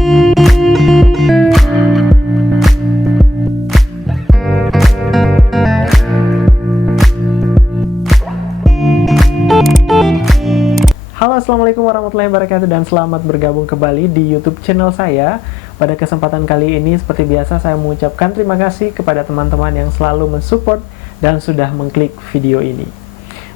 Halo, assalamualaikum warahmatullahi wabarakatuh, dan selamat bergabung kembali di YouTube channel saya. Pada kesempatan kali ini, seperti biasa, saya mengucapkan terima kasih kepada teman-teman yang selalu mensupport dan sudah mengklik video ini.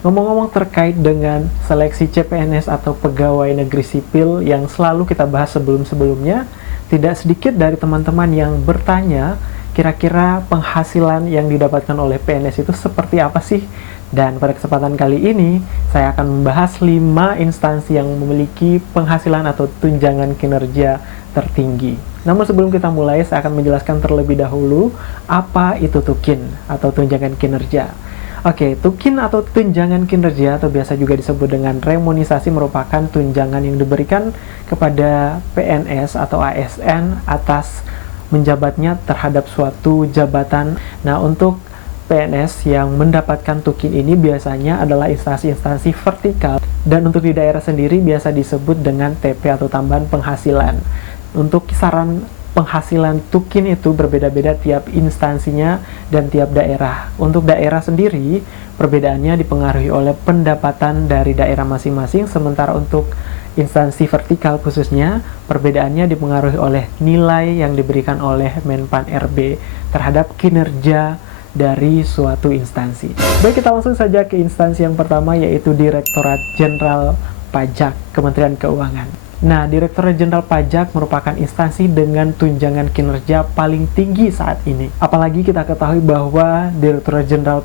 Ngomong-ngomong terkait dengan seleksi CPNS atau pegawai negeri sipil yang selalu kita bahas sebelum-sebelumnya, tidak sedikit dari teman-teman yang bertanya, kira-kira penghasilan yang didapatkan oleh PNS itu seperti apa sih? Dan pada kesempatan kali ini, saya akan membahas 5 instansi yang memiliki penghasilan atau tunjangan kinerja tertinggi. Namun sebelum kita mulai, saya akan menjelaskan terlebih dahulu apa itu tukin atau tunjangan kinerja. Oke, tukin atau tunjangan kinerja atau biasa juga disebut dengan remunisasi merupakan tunjangan yang diberikan kepada PNS atau ASN atas menjabatnya terhadap suatu jabatan. Nah, untuk PNS yang mendapatkan tukin ini biasanya adalah instansi-instansi vertikal, dan untuk di daerah sendiri biasa disebut dengan TP atau tambahan penghasilan. Untuk kisaran penghasilan tukin itu berbeda-beda tiap instansinya dan tiap daerah. Untuk daerah sendiri perbedaannya dipengaruhi oleh pendapatan dari daerah masing-masing, sementara untuk instansi vertikal khususnya perbedaannya dipengaruhi oleh nilai yang diberikan oleh Menpan RB terhadap kinerja dari suatu instansi. Baik, kita langsung saja ke instansi yang pertama, yaitu Direktorat Jenderal Pajak Kementerian Keuangan. Nah, Direktorat Jenderal Pajak merupakan instansi dengan tunjangan kinerja paling tinggi saat ini. Apalagi kita ketahui bahwa Direktorat Jenderal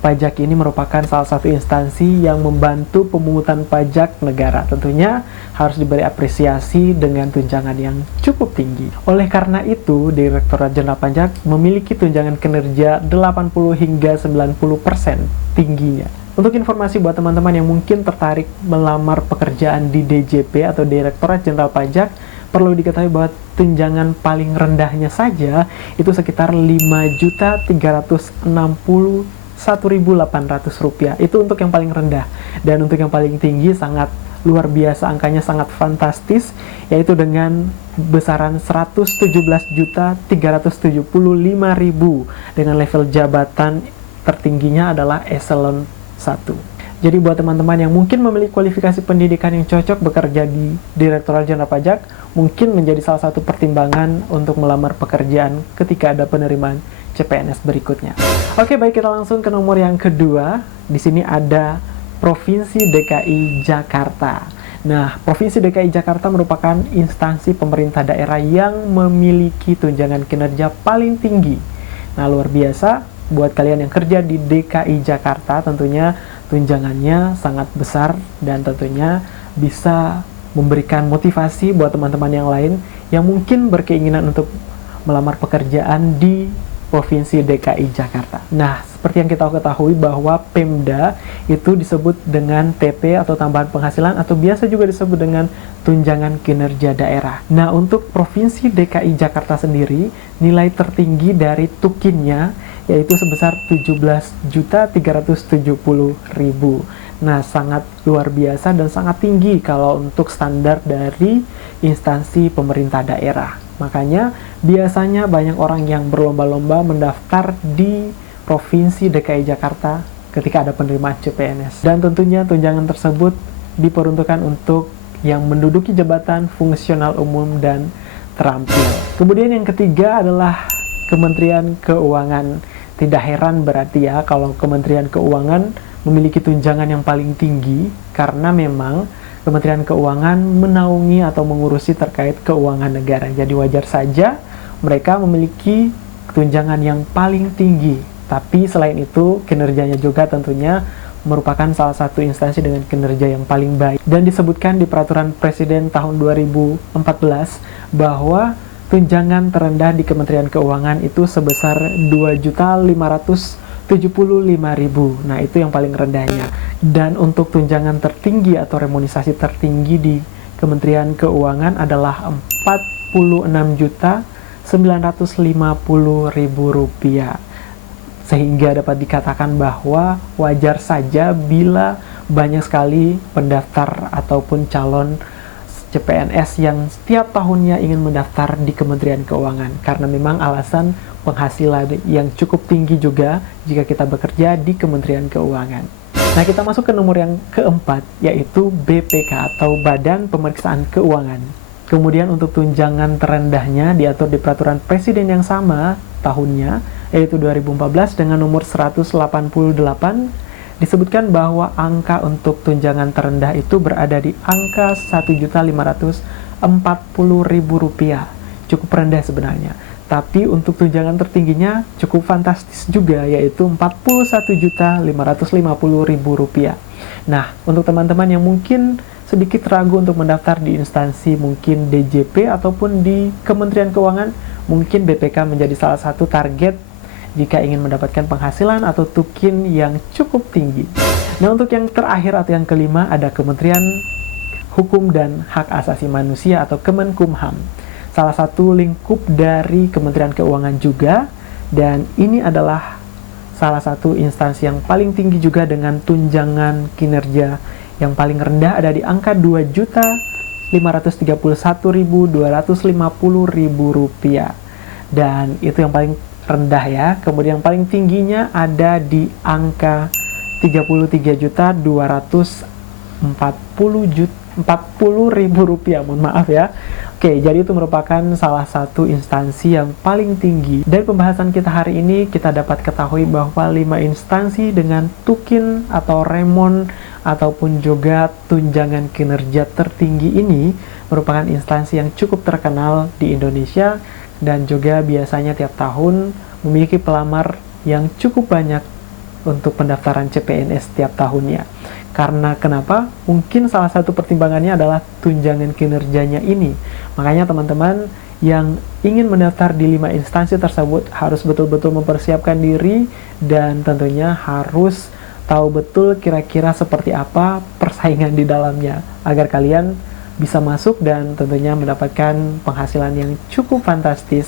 Pajak ini merupakan salah satu instansi yang membantu pemungutan pajak negara. Tentunya harus diberi apresiasi dengan tunjangan yang cukup tinggi. Oleh karena itu, Direktorat Jenderal Pajak memiliki tunjangan kinerja 80 hingga 90% tingginya. Untuk informasi buat teman-teman yang mungkin tertarik melamar pekerjaan di DJP atau Direktorat Jenderal Pajak, perlu diketahui bahwa tunjangan paling rendahnya saja itu sekitar Rp5.361.800. Itu untuk yang paling rendah. Dan untuk yang paling tinggi sangat luar biasa, angkanya sangat fantastis, yaitu dengan besaran Rp117.375.000 dengan level jabatan tertingginya adalah eselon 1. Jadi buat teman-teman yang mungkin memiliki kualifikasi pendidikan yang cocok bekerja di Direktorat Jenderal Pajak, mungkin menjadi salah satu pertimbangan untuk melamar pekerjaan ketika ada penerimaan CPNS berikutnya. Oke, baik, kita langsung ke nomor yang kedua. Di sini ada Provinsi DKI Jakarta. Nah, Provinsi DKI Jakarta merupakan instansi pemerintah daerah yang memiliki tunjangan kinerja paling tinggi. Nah, luar biasa buat kalian yang kerja di DKI Jakarta, tentunya tunjangannya sangat besar dan tentunya bisa memberikan motivasi buat teman-teman yang lain yang mungkin berkeinginan untuk melamar pekerjaan di Provinsi DKI Jakarta. Nah, seperti yang kita ketahui bahwa Pemda itu disebut dengan TP atau tambahan penghasilan, atau biasa juga disebut dengan tunjangan kinerja daerah. Nah, untuk Provinsi DKI Jakarta sendiri, nilai tertinggi dari tukinnya yaitu sebesar Rp17.370.000. Nah, sangat luar biasa dan sangat tinggi kalau untuk standar dari instansi pemerintah daerah. Makanya biasanya banyak orang yang berlomba-lomba mendaftar di Provinsi DKI Jakarta ketika ada penerimaan CPNS. Dan tentunya tunjangan tersebut diperuntukkan untuk yang menduduki jabatan fungsional umum dan terampil. Kemudian yang ketiga adalah Kementerian Keuangan. Tidak heran berarti ya kalau Kementerian Keuangan memiliki tunjangan yang paling tinggi, karena memang Kementerian Keuangan menaungi atau mengurusi terkait keuangan negara. Jadi wajar saja mereka memiliki tunjangan yang paling tinggi. Tapi selain itu, kinerjanya juga tentunya merupakan salah satu instansi dengan kinerja yang paling baik. Dan disebutkan di Peraturan Presiden tahun 2014 bahwa tunjangan terendah di Kementerian Keuangan itu sebesar Rp2.575.000. Nah, itu yang paling rendahnya. Dan untuk tunjangan tertinggi atau remunisasi tertinggi di Kementerian Keuangan adalah Rp46.950.000. Sehingga dapat dikatakan bahwa wajar saja bila banyak sekali pendaftar ataupun calon CPNS yang setiap tahunnya ingin mendaftar di Kementerian Keuangan, karena memang alasan penghasilan yang cukup tinggi juga jika kita bekerja di Kementerian Keuangan. Nah, kita masuk ke nomor yang keempat, yaitu BPK atau Badan Pemeriksaan Keuangan. Kemudian untuk tunjangan terendahnya diatur di peraturan presiden yang sama tahunnya, yaitu 2014 dengan nomor 188. Disebutkan bahwa angka untuk tunjangan terendah itu berada di angka Rp1.540.000. Cukup rendah sebenarnya. Tapi untuk tunjangan tertingginya cukup fantastis juga, yaitu Rp41.550.000. Nah, untuk teman-teman yang mungkin sedikit ragu untuk mendaftar di instansi mungkin DJP ataupun di Kementerian Keuangan, mungkin BPK menjadi salah satu target jika ingin mendapatkan penghasilan atau tukin yang cukup tinggi. Nah, untuk yang terakhir atau yang kelima ada Kementerian Hukum dan Hak Asasi Manusia atau Kemenkumham. Salah satu lingkup dari Kementerian Keuangan juga, dan ini adalah salah satu instansi yang paling tinggi juga dengan tunjangan kinerja yang paling rendah ada di angka Rp2.531.250.000. Dan itu yang paling rendah ya. Kemudian yang paling tingginya ada di angka Rp33.240.000, mohon maaf ya. Oke, jadi itu merupakan salah satu instansi yang paling tinggi. Dari pembahasan kita hari ini, kita dapat ketahui bahwa 5 instansi dengan tukin atau remon ataupun juga tunjangan kinerja tertinggi ini merupakan instansi yang cukup terkenal di Indonesia, dan juga biasanya tiap tahun memiliki pelamar yang cukup banyak untuk pendaftaran CPNS tiap tahunnya. Karena kenapa? Mungkin salah satu pertimbangannya adalah tunjangan kinerjanya ini. Makanya teman-teman yang ingin mendaftar di 5 instansi tersebut harus betul-betul mempersiapkan diri, dan tentunya harus tahu betul kira-kira seperti apa persaingan di dalamnya, agar kalian bisa masuk dan tentunya mendapatkan penghasilan yang cukup fantastis,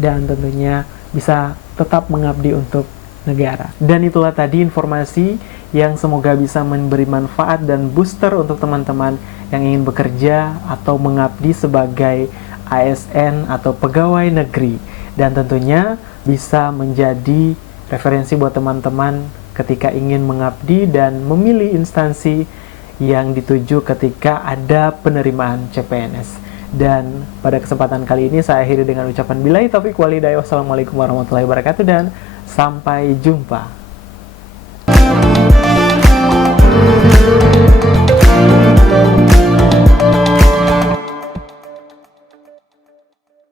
dan tentunya bisa tetap mengabdi untuk negara. Dan itulah tadi informasi yang semoga bisa memberi manfaat dan booster untuk teman-teman yang ingin bekerja atau mengabdi sebagai ASN atau pegawai negeri, dan tentunya bisa menjadi referensi buat teman-teman ketika ingin mengabdi dan memilih instansi yang dituju ketika ada penerimaan CPNS. Dan pada kesempatan kali ini saya akhiri dengan ucapan billahi taufiq wal hidayah. Wassalamualaikum warahmatullahi wabarakatuh, dan sampai jumpa.